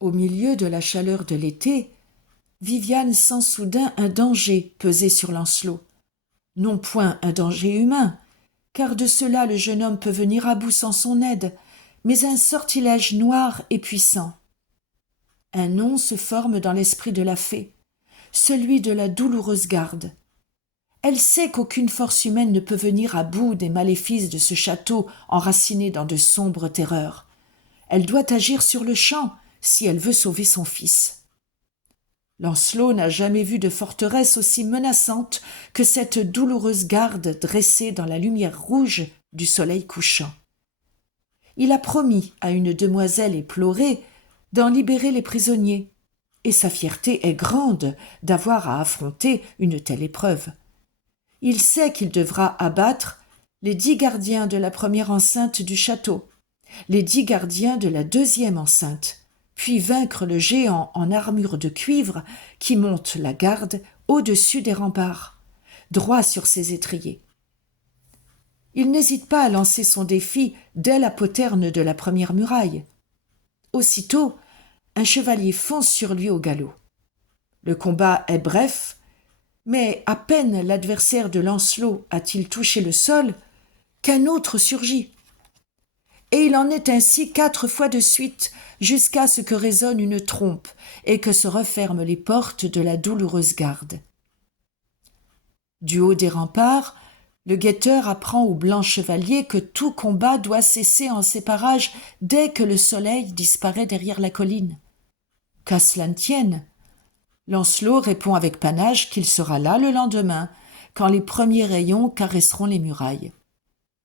Au milieu de la chaleur de l'été, Viviane sent soudain un danger peser sur Lancelot. Non point un danger humain, car de cela le jeune homme peut venir à bout sans son aide, mais un sortilège noir et puissant. Un nom se forme dans l'esprit de la fée, celui de la douloureuse garde. Elle sait qu'aucune force humaine ne peut venir à bout des maléfices de ce château enraciné dans de sombres terreurs. Elle doit agir sur le champ si elle veut sauver son fils. Lancelot n'a jamais vu de forteresse aussi menaçante que cette douloureuse garde dressée dans la lumière rouge du soleil couchant. Il a promis à une demoiselle éplorée d'en libérer les prisonniers, et sa fierté est grande d'avoir à affronter une telle épreuve. Il sait qu'il devra abattre les 10 gardiens de la première enceinte du château, les 10 gardiens de la deuxième enceinte, puis vaincre le géant en armure de cuivre qui monte la garde au-dessus des remparts, droit sur ses étriers. Il n'hésite pas à lancer son défi dès la poterne de la première muraille. Aussitôt, un chevalier fonce sur lui au galop. Le combat est bref, mais à peine l'adversaire de Lancelot a-t-il touché le sol qu'un autre surgit. Et il en est ainsi 4 fois de suite, jusqu'à ce que résonne une trompe et que se referment les portes de la douloureuse garde. Du haut des remparts, le guetteur apprend au blanc chevalier que tout combat doit cesser en ces parages dès que le soleil disparaît derrière la colline. Qu'à cela ne tienne, Lancelot répond avec panache qu'il sera là le lendemain, quand les premiers rayons caresseront les murailles.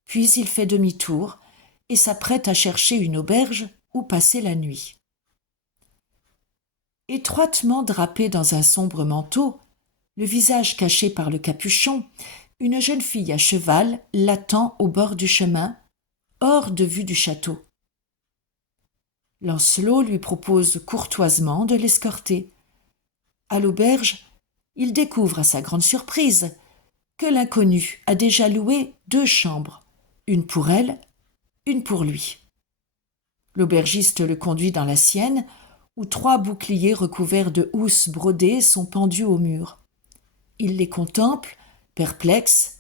Puis il fait demi-tour et s'apprête à chercher une auberge où passer la nuit. Étroitement drapée dans un sombre manteau, le visage caché par le capuchon, une jeune fille à cheval l'attend au bord du chemin, hors de vue du château. Lancelot lui propose courtoisement de l'escorter. À l'auberge, il découvre à sa grande surprise que l'inconnu a déjà loué 2 chambres, une pour elle, une pour lui. L'aubergiste le conduit dans la sienne, où 3 boucliers recouverts de housses brodées sont pendus au mur. Il les contemple, perplexe,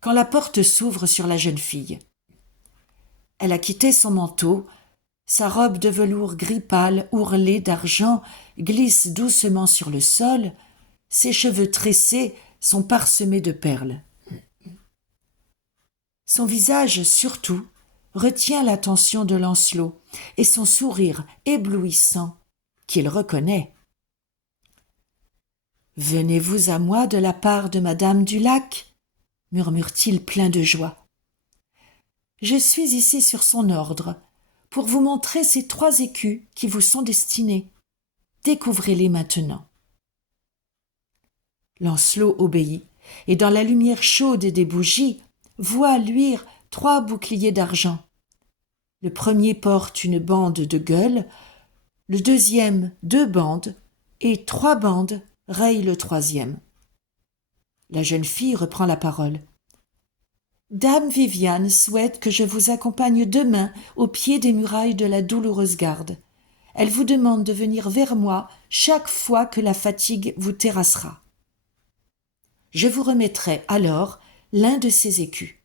quand la porte s'ouvre sur la jeune fille. Elle a quitté son manteau, sa robe de velours gris pâle ourlée d'argent glisse doucement sur le sol, ses cheveux tressés sont parsemés de perles. Son visage, surtout, retient l'attention de Lancelot et son sourire éblouissant, qu'il reconnaît. « Venez-vous à moi de la part de Madame du Lac ?» murmure-t-il plein de joie. « Je suis ici sur son ordre, pour vous montrer ces 3 écus qui vous sont destinés. Découvrez-les maintenant. » Lancelot obéit, et dans la lumière chaude des bougies, voit luire 3 boucliers d'argent. Le premier porte une bande de gueules, le deuxième 2 bandes, et 3 bandes rayent le troisième. La jeune fille reprend la parole. « Dame Viviane souhaite que je vous accompagne demain au pied des murailles de la douloureuse garde. Elle vous demande de venir vers moi chaque fois que la fatigue vous terrassera. Je vous remettrai alors l'un de ces écus.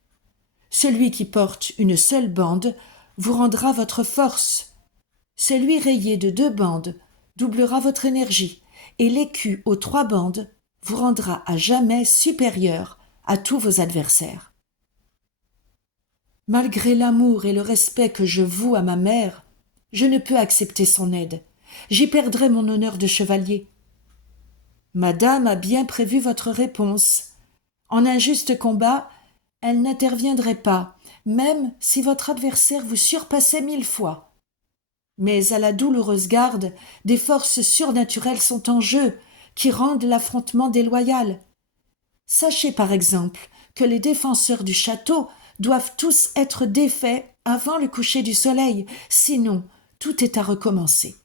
Celui qui porte une seule bande vous rendra votre force. Celui rayé de 2 bandes doublera votre énergie, et l'écu aux 3 bandes vous rendra à jamais supérieur à tous vos adversaires. Malgré l'amour et le respect que je voue à ma mère, je ne peux accepter son aide. J'y perdrai mon honneur de chevalier. Madame a bien prévu votre réponse. En un juste combat, elle n'interviendrait pas, même si votre adversaire vous surpassait 1000 fois. Mais à la douloureuse garde, des forces surnaturelles sont en jeu, qui rendent l'affrontement déloyal. Sachez par exemple que les défenseurs du château doivent tous être défaits avant le coucher du soleil, sinon tout est à recommencer.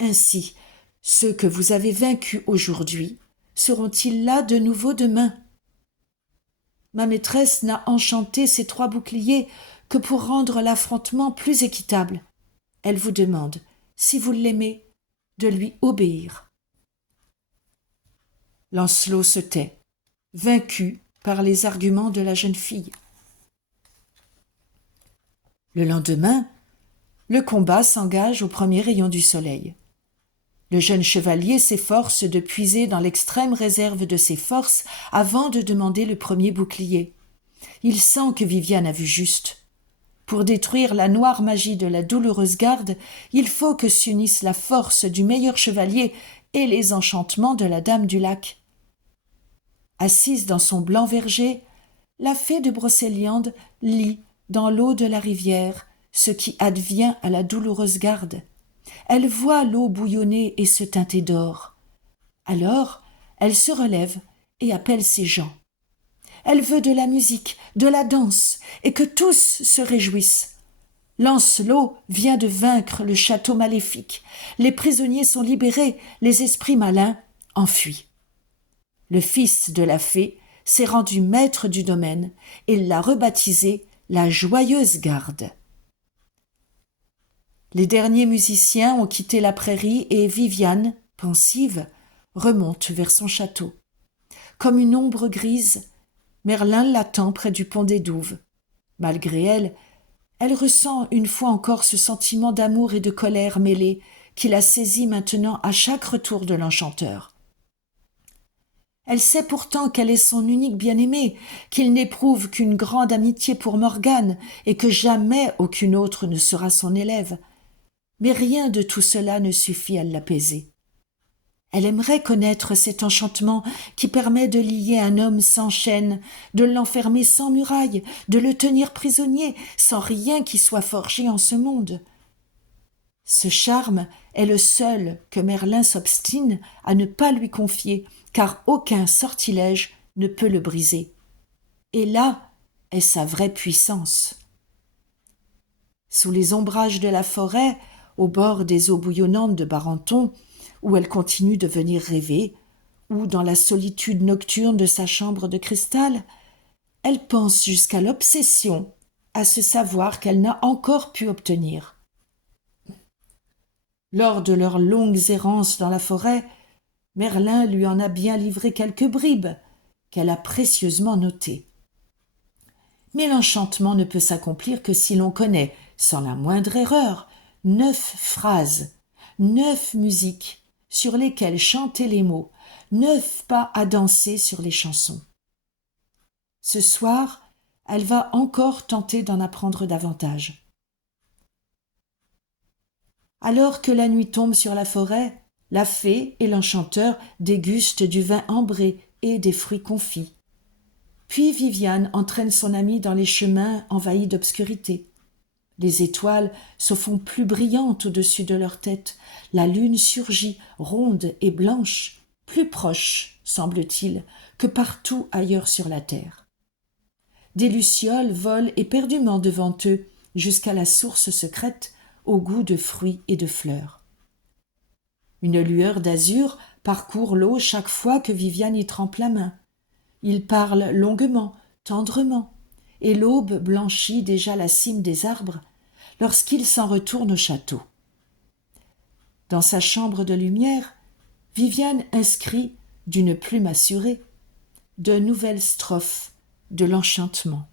Ainsi, ceux que vous avez vaincus aujourd'hui seront-ils là de nouveau demain? Ma maîtresse n'a enchanté ces 3 boucliers que pour rendre l'affrontement plus équitable. Elle vous demande si vous l'aimez, de lui obéir. Lancelot se tait, vaincu par les arguments de la jeune fille. Le lendemain, le combat s'engage au premier rayon du soleil. Le jeune chevalier s'efforce de puiser dans l'extrême réserve de ses forces avant de demander le premier bouclier. Il sent que Viviane a vu juste. Pour détruire la noire magie de la douloureuse garde, il faut que s'unissent la force du meilleur chevalier et les enchantements de la dame du lac. Assise dans son blanc verger, la fée de Brocéliande lit dans l'eau de la rivière ce qui advient à la douloureuse garde. Elle voit l'eau bouillonner et se teinter d'or. Alors, elle se relève et appelle ses gens. Elle veut de la musique, de la danse, et que tous se réjouissent. Lancelot vient de vaincre le château maléfique. Les prisonniers sont libérés, les esprits malins enfuient. Le fils de la fée s'est rendu maître du domaine et l'a rebaptisé la Joyeuse Garde. Les derniers musiciens ont quitté la prairie et Viviane, pensive, remonte vers son château. Comme une ombre grise, Merlin l'attend près du pont des Douves. Malgré elle, elle ressent une fois encore ce sentiment d'amour et de colère mêlés qui la saisit maintenant à chaque retour de l'enchanteur. Elle sait pourtant qu'elle est son unique bien-aimé, qu'il n'éprouve qu'une grande amitié pour Morgane et que jamais aucune autre ne sera son élève. Mais rien de tout cela ne suffit à l'apaiser. Elle aimerait connaître cet enchantement qui permet de lier un homme sans chaîne, de l'enfermer sans muraille, de le tenir prisonnier sans rien qui soit forgé en ce monde. Ce charme est le seul que Merlin s'obstine à ne pas lui confier, car aucun sortilège ne peut le briser. Et là est sa vraie puissance. Sous les ombrages de la forêt, au bord des eaux bouillonnantes de Barenton, où elle continue de venir rêver, ou dans la solitude nocturne de sa chambre de cristal, elle pense jusqu'à l'obsession à ce savoir qu'elle n'a encore pu obtenir. Lors de leurs longues errances dans la forêt, Merlin lui en a bien livré quelques bribes qu'elle a précieusement notées. Mais l'enchantement ne peut s'accomplir que si l'on connaît, sans la moindre erreur, 9 phrases, 9 musiques sur lesquelles chanter les mots, 9 pas à danser sur les chansons. Ce soir, elle va encore tenter d'en apprendre davantage. Alors que la nuit tombe sur la forêt, la fée et l'enchanteur dégustent du vin ambré et des fruits confits. Puis Viviane entraîne son amie dans les chemins envahis d'obscurité. Les étoiles se font plus brillantes au-dessus de leur tête. La lune surgit, ronde et blanche, plus proche, semble-t-il, que partout ailleurs sur la terre. Des lucioles volent éperdument devant eux jusqu'à la source secrète au goût de fruits et de fleurs. Une lueur d'azur parcourt l'eau chaque fois que Viviane y trempe la main. Ils parlent longuement, tendrement, et l'aube blanchit déjà la cime des arbres lorsqu'ils s'en retournent au château. Dans sa chambre de lumière, Viviane inscrit, d'une plume assurée, de nouvelles strophes de l'enchantement.